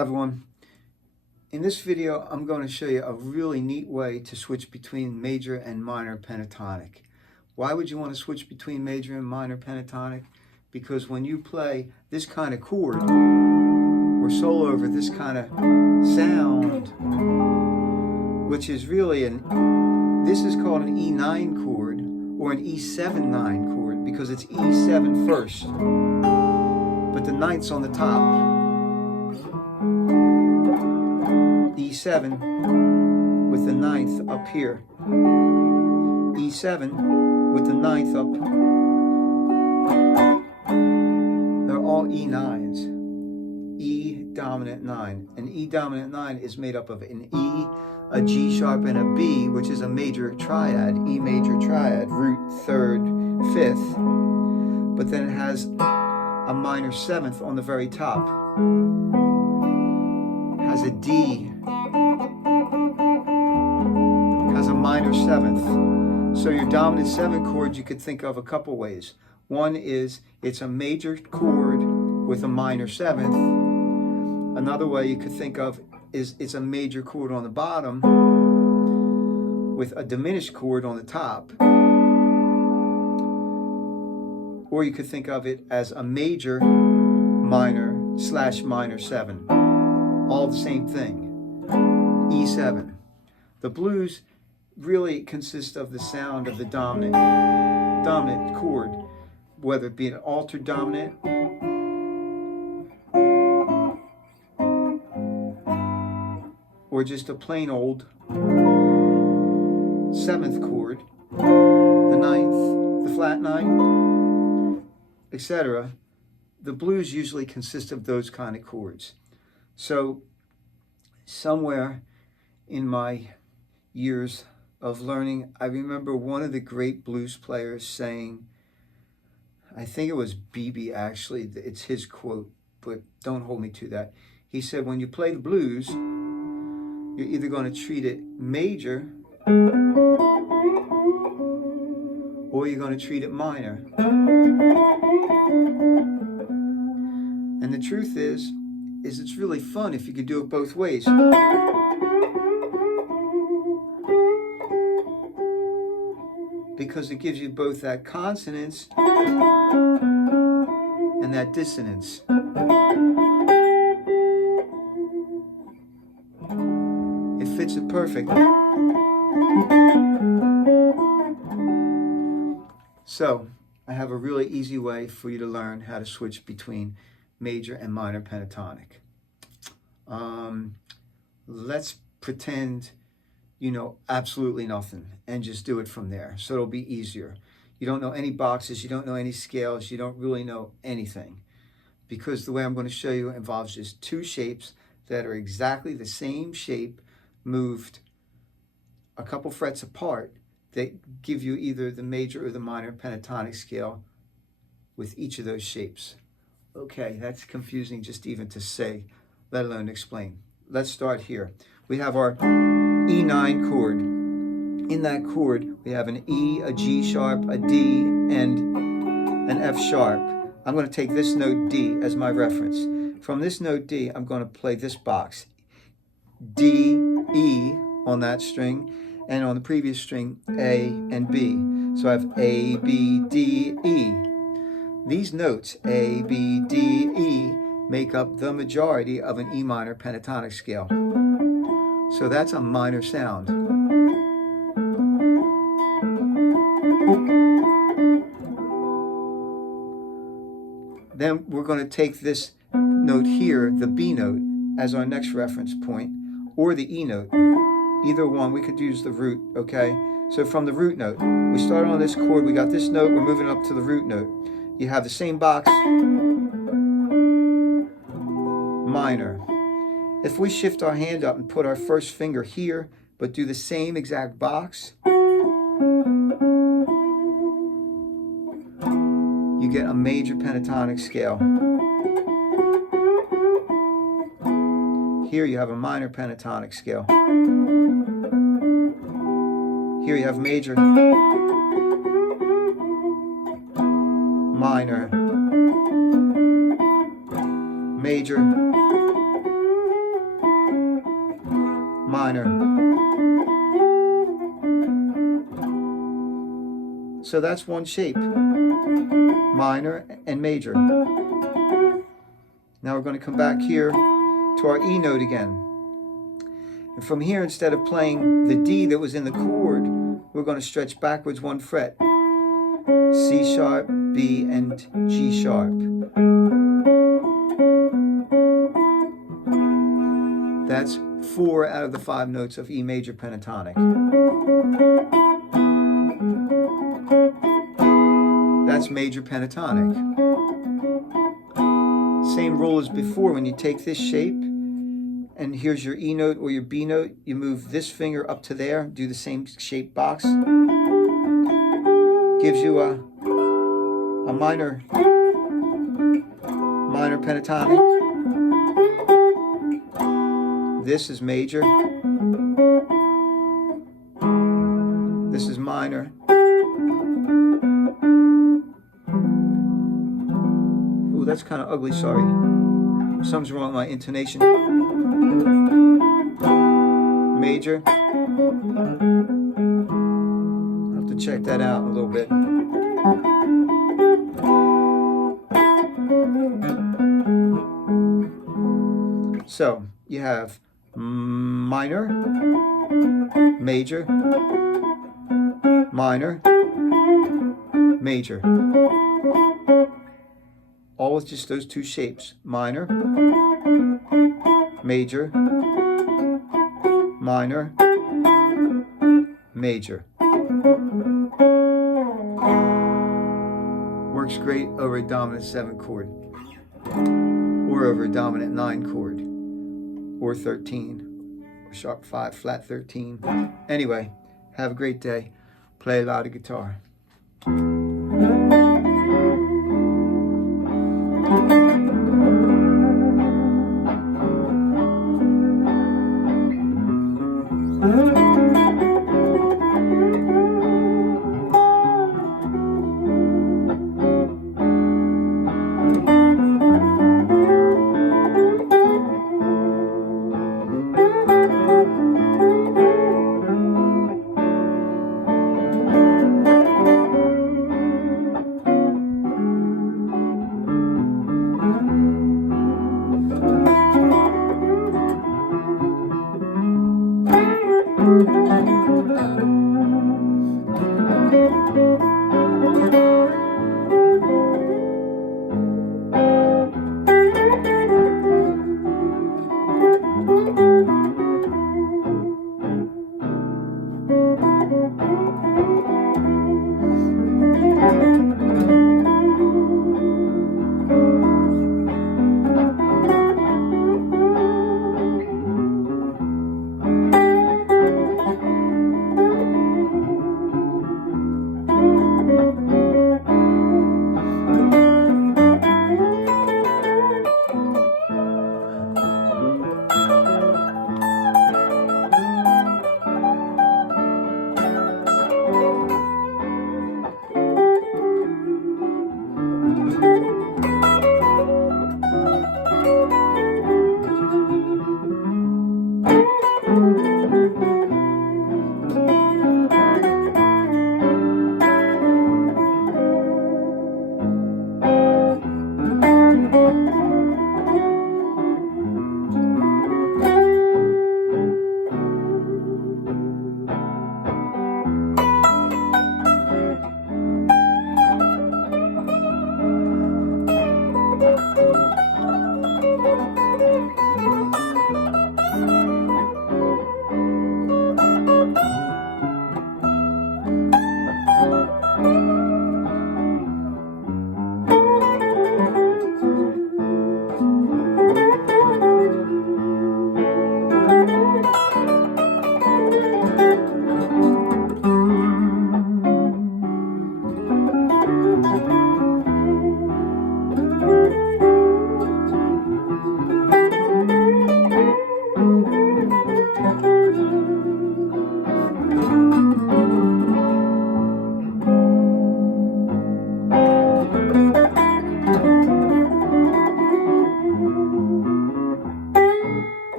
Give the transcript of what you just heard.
Hi everyone. In this video, I'm going to show you a really neat way to switch between major and minor pentatonic. Why would you want to switch between major and minor pentatonic? Because when you play this kind of chord or solo over this kind of sound, which is really this is called an E9 chord or an E7-9 chord because it's E7 first, but the ninth's on the top. E7 with the ninth up here. E7 with the ninth up. They're all E9s. E dominant 9. An E dominant 9 is made up of an E, a G sharp, and a B, which is a major triad, E major triad, root, third, fifth. But then it has a minor seventh on the very top. Has a D, has a minor seventh. So your dominant 7 chord you could think of a couple ways. One is it's a major chord with a minor seventh. Another way you could think of is it's a major chord on the bottom with a diminished chord on the top. Or you could think of it as a major minor / minor 7. All the same thing. E7. The blues really consist of the sound of the dominant chord, whether it be an altered dominant or just a plain old 7th chord, the 9th, the flat 9, etc. The blues usually consist of those kind of chords. So somewhere in my years of learning, I remember one of the great blues players saying, I think it was BB actually, it's his quote, but don't hold me to that. He said, when you play the blues, you're either going to treat it major or you're going to treat it minor. And the truth is it's really fun if you could do it both ways. Because it gives you both that consonance and that dissonance. It fits it perfectly. So, I have a really easy way for you to learn how to switch between major and minor pentatonic. Let's pretend you know absolutely nothing and just do it from there, so it'll be easier. You don't know any boxes, you don't know any scales, you don't really know anything, because the way I'm going to show you involves just 2 shapes that are exactly the same shape, moved a couple frets apart, that give you either the major or the minor pentatonic scale with each of those shapes. Okay, that's confusing just even to say, let alone explain. Let's start here. We have our E9 chord. In that chord, we have an E, a G sharp, a D, and an F sharp. I'm going to take this note D as my reference. From this note D, I'm going to play this box. D, E on that string, and on the previous string, A and B. So I have A, B, D, E. These notes, A, B, D, E, make up the majority of an E minor pentatonic scale. So that's a minor sound. Then we're going to take this note here, the B note, as our next reference point, or the E note. Either one, we could use the root, okay? So from the root note, we started on this chord, we got this note, we're moving up to the root note. You have the same box, minor. If we shift our hand up and put our first finger here, but do the same exact box, you get a major pentatonic scale. Here you have a minor pentatonic scale. Here you have major, minor, major, minor. So that's one shape, minor and major. Now we're going to come back here to our E note again. And from here, instead of playing the D that was in the chord, we're going to stretch backwards one fret. C sharp, B, and G sharp. That's 4 out of the 5 notes of E major pentatonic. That's major pentatonic. Same rule as before. When you take this shape, and here's your E note or your B note, you move this finger up to there, do the same shape box. Gives you a minor pentatonic. This is major. This is minor. Ooh, that's kind of ugly, sorry. Something's wrong with my intonation. Major. I'll have to check that out a little bit. So you have minor, major, minor, major. All with just those 2 shapes. Minor, major, minor, major. Works great over a dominant 7 chord, or over a dominant 9 chord, or 13, or sharp 5, flat 13. Anyway, have a great day. Play a lot of guitar.